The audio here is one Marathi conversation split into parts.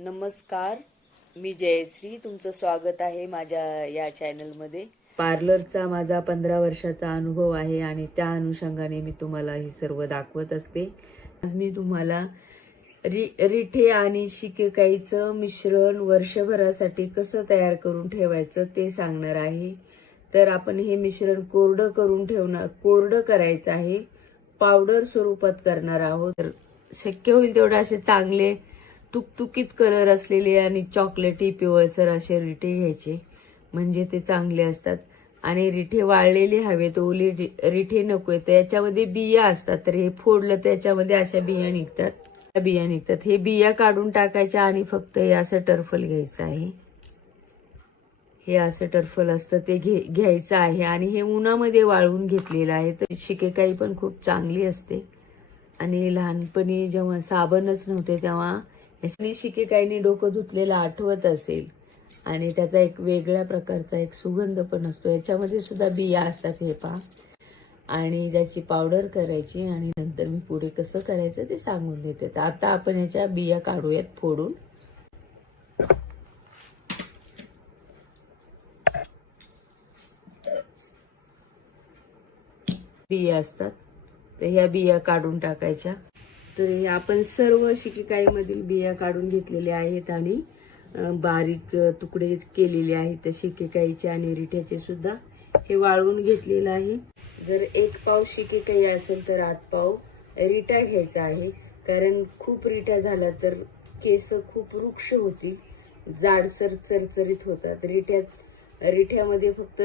नमस्कार, मी जयश्री. तुमचं स्वागत आहे माझ्या या चॅनलमध्ये. पार्लरचा माझा 15 वर्षाचा अनुभव आहे आणि त्या अनुषंगाने मी तुम्हाला हे सर्व दाखवत असते. आज मी तुम्हाला रिठे आणि शिकेकाईचं मिश्रण वर्षभरासाठी कसं तयार करून ठेवायचं ते सांगणार आहे. तर आपण हे मिश्रण कोरडं करायचं आहे, पावडर स्वरूपात करणार आहोत. तर शक्य होईल तेवढे असे चांगले तुकतुकीत कलर असलेले आणि चॉकलेटी पिवळसर असे रिठे घ्यायचे, म्हणजे ते चांगले असतात. आणि रिठे वाळलेले हवेत, ओले रिठे नकोय. तर याच्यामध्ये बिया असतात, तर हे फोडलं तर याच्यामध्ये अशा बिया निघतात. हे बिया काढून टाकायच्या आणि फक्त हे असं टर्फल घ्यायचं आहे. हे असं टर्फल असतं ते घ्यायचं आहे आणि हे उन्हामध्ये वाळवून घेतलेलं आहे. तर शिकेकाई पण खूप चांगली असते. आणि लहानपणी जेव्हा साबणच नव्हते तेव्हा शिकेकाईने डोकं धुतलेलं आठवत असेल आणि त्याचा एक वेगळ्या प्रकारचा एक सुगंध पण असतो. याच्यामध्ये सुद्धा बिया असतात, हे पहा. आणि त्याची पावडर करायची आणि नंतर मी पुढे कसं करायचं ते सांगून देते. तर आता आपण ह्याच्या बिया काढूयात फोडून. बिया असतात तर ह्या बिया काढून टाकायच्या. तर हे आपण सर्व शिकेकाईमधील बिया काढून घेतलेल्या आहेत आणि बारीक तुकडे केलेले आहेत त्या शिकेकाईचे आणि रिठ्याचे सुद्धा. हे वाळवून घेतलेलं आहे. जर 1 पाव शिकेकाई असेल तर 8 पाव रिठा घ्यायचा आहे. कारण खूप रिठा झाला तर केस खूप वृक्ष होतील, जाडसर चरचरीत होतात. रिठ्यामध्ये फक्त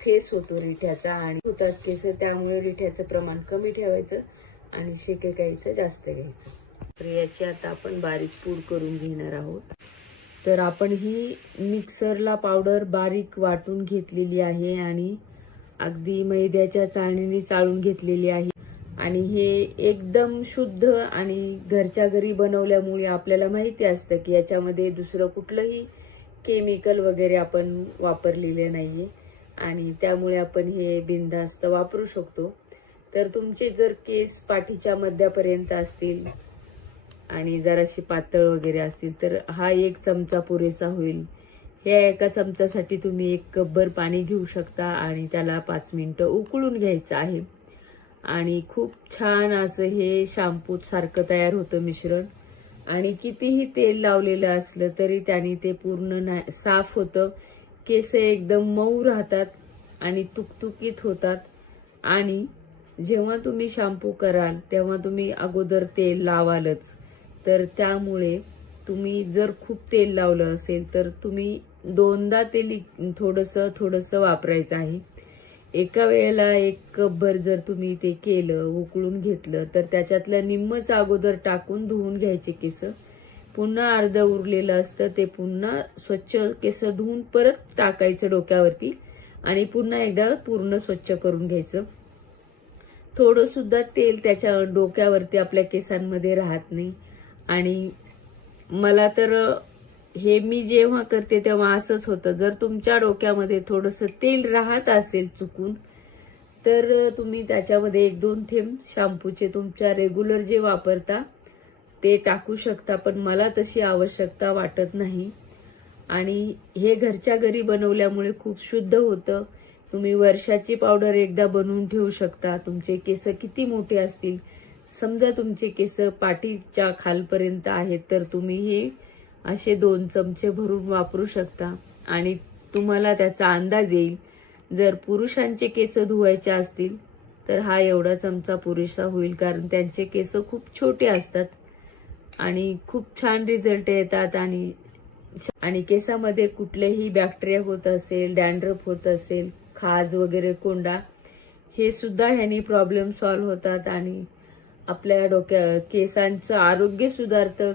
फेस होतो रिठ्याचा आणि होतात केस, त्यामुळे रिठ्याचं प्रमाण कमी ठेवायचं आणि शिकेकाईचं जास्त घ्यायचं. तर याची आता आपण बारीक पूड करून घेणार आहोत. तर आपण ही मिक्सरला पावडर बारीक वाटून घेतलेली आहे आणि अगदी मैद्याच्या चाळणीने चाळून घेतलेली आहे. आणि हे एकदम शुद्ध आणि घरच्या घरी बनवल्यामुळे आपल्याला माहिती असतं की याच्यामध्ये दुसरं कुठलंही केमिकल वगैरे आपण वापरलेले नाहीये आणि त्यामुळे आपण हे बिनधास्त वापरू शकतो. तर तुमचे जर केस पाठीच्या मध्यापर्यंत असतील आणि जराशी पातळ वगैरे असतील तर हा 1 चमचा पुरेसा होईल. ह्या 1 चमच्यासाठी तुम्ही 1 कपभर पाणी घेऊ शकता आणि त्याला 5 मिनिटं उकळून घ्यायचं आहे. आणि खूप छान असं हे शॅम्पू सारखं तयार होतं मिश्रण. आणि कितीही तेल लावलेलं असलं तरी त्याने ते पूर्ण साफ होतं. केस एकदम मऊ राहतात आणि तुकतुकीत होतात. आणि जेव्हा तुम्ही शॅम्पू कराल तेव्हा तुम्ही अगोदर तेल लावालच, तर त्यामुळे तुम्ही जर खूप तेल लावलं असेल तर तुम्ही 2दा तेल थोडंसं वापरायचं आहे. एका वेळेला 1 कपभर जर तुम्ही ते केलं, उकळून घेतलं, तर त्याच्यातलं निम्मच अगोदर टाकून धुवून घ्यायचे केस. पुन्हा अर्ध उरलेलं असतं ते पुन्हा स्वच्छ केस धुवून परत टाकायचं डोक्यावरती आणि पुन्हा एकदा पूर्ण स्वच्छ करून घ्यायचं. थोडं सुद्धा तेल त्याच्या डोक्यावरती आपल्या केसांमध्ये राहत नाही. आणि मला तर हे मी जेव्हा करते तेव्हा असंच होतं. जर तुमच्या डोक्यामध्ये थोडंसं तेल राहत असेल चुकून तर तुम्ही त्याच्यामध्ये 1-2 थेंब शॅम्पूचे तुमच्या रेग्युलर जे वापरता ते टाकू शकता, पण मला तशी आवश्यकता वाटत नाही. आणि हे घरच्या घरी बनवल्यामुळे खूप शुद्ध होतं. तुम्ही वर्षाची पावडर एकदा बनवून ठेवू शकता. तुमचे केस किती मोठे असतील, समजा तुमचे केस पाठीच्या खालपर्यंत आहेत, तर तुम्ही हे असे 2 चमचे भरून वापरू शकता आणि तुम्हाला त्याचा अंदाज येईल. जर पुरुषांचे केस धुवायचे असतील तर हा एवढा चमचा पुरेसा होईल, कारण त्यांचे केस खूप छोटे असतात आणि खूप छान रिझल्ट येतात. आणि केसामध्ये कुठलेही बॅक्टेरिया होत असेल, डॅन्ड्रफ होत असेल, खाज वगैरे, कोंडा, हे सुद्धा ह्यानी प्रॉब्लेम सॉल्व्ह होतात आणि आपल्या केसांचं आरोग्य सुधारतं.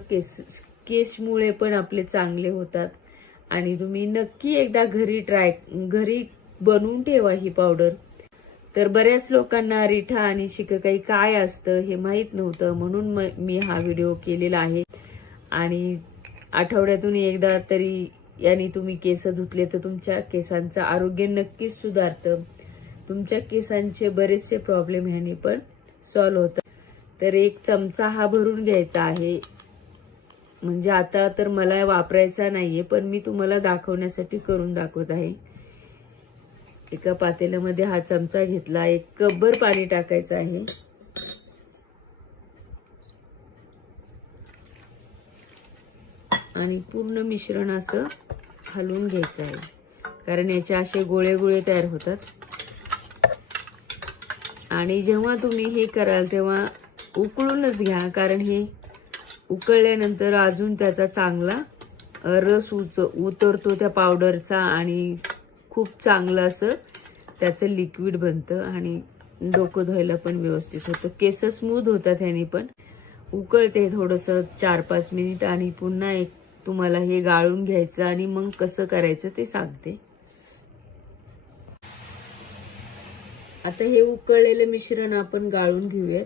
केसमुळे पण आपले चांगले होतात. आणि तुम्ही नक्की एकदा घरी बनवून ठेवा ही पावडर. तर बऱ्याच लोकांना रिठा आणि शिकेकाई काय असतं हे माहीत नव्हतं, म्हणून मी हा व्हिडिओ केलेला आहे. आणि आठवड्यातून एकदा तरी याने तुम्ही केस धुतले तर तुमच्या केसांचं आरोग्य नक्कीच सुधारतं. तुमच्या केसांचे बरेचसे प्रॉब्लेम ह्याने पण सॉल्व्ह होतात. तर 1 चमचा हा भरून घ्यायचा आहे. म्हणजे आता तर मला वापरायचा नाहीये, पण मी तुम्हाला दाखवण्यासाठी करून दाखवत आहे. एका पातेल्यामध्ये हा चमचा घेतला, 1 कपभर पाणी टाकायचं आहे. आणि पूर्ण मिश्रण असं हलवून घ्यायचं आहे, कारण याचे असे गोळे गोळे तयार होतात. आणि जेव्हा तुम्ही हे कराल तेव्हा उकळूनच घ्या, कारण हे उकळल्यानंतर अजून त्याचा चांगला रस उतरतो त्या पावडरचा आणि खूप चांगलं असं त्याचं लिक्विड बनतं आणि डोकं धुवायला पण व्यवस्थित होतं. केस स्मूथ होतात ह्यानी पण. उकळते थोडंसं 4-5 मिनिट आणि पुन्हा एक तुम्हाला हे गाळून घ्यायचं आणि मग कसं करायचं ते सांगते. आता हे उकळलेलं मिश्रण आपण गाळून घेऊयात.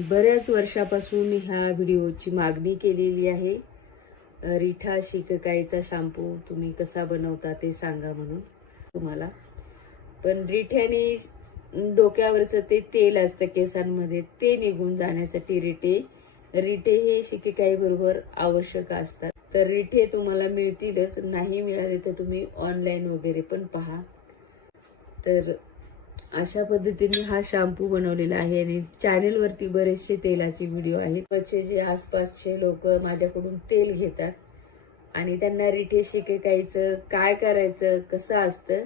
बऱ्याच वर्षापासून ह्या व्हिडिओची मागणी केलेली आहे. रिठा शिककाईचा शॅम्पू तुम्ही कसा बनवता ते सांगा म्हणून तुम्हाला. पण रिठ्याने डोक्यावरचं ते तेल असतं केसांमध्ये ते निघून जाण्यासाठी रिठे हे शिकेकाई बरोबर आवश्यक असतात. तर रिठे तुम्हाला मिळतीलच, नाही मिळाले तर तुम्ही ऑनलाईन वगैरे पण पहा. तर अशा पद्धतीने हा शॅम्पू बनवलेला आहे आणि चॅनेलवरती बरेचसे तेलाचे व्हिडिओ आहेत. जे आसपासचे लोक माझ्याकडून तेल घेतात आणि त्यांना रिठे शिकेकाईचं काय करायचं कसं असतं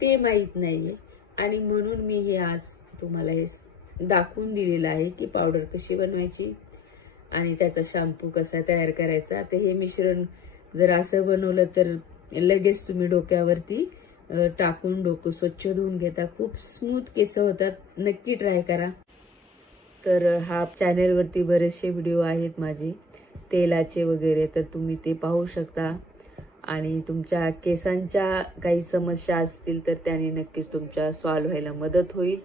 ते माहीत नाहीये, आणि म्हणून मी हे आज तुम्हाला हे दाखवून दिलेलं आहे की पावडर कशी बनवायची आणि त्याचा शॅम्पू कसा तयार करायचा. तर हे मिश्रण जर असं बनवलं तर लगेच तुम्ही डोक्यावरती टाकून डोकं स्वच्छ धुवून घेता, खूप स्मूथ केस होतात. नक्की ट्राय करा. तर हा चॅनेलवरती बरेचसे व्हिडिओ आहेत माझे तेलाचे वगैरे, तर तुम्ही ते पाहू शकता. आणि तुमच्या केसांच्या काही समस्या असतील तर त्याने नक्कीच तुमच्या सॉल्व्ह व्हायला मदत होईल.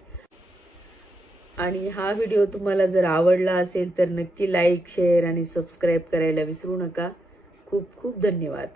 आणि हा व्हिडिओ तुम्हाला जर आवडला असेल तर नक्की लाईक, शेअर आणि सबस्क्राईब करायला विसरू नका. खूप खूप धन्यवाद.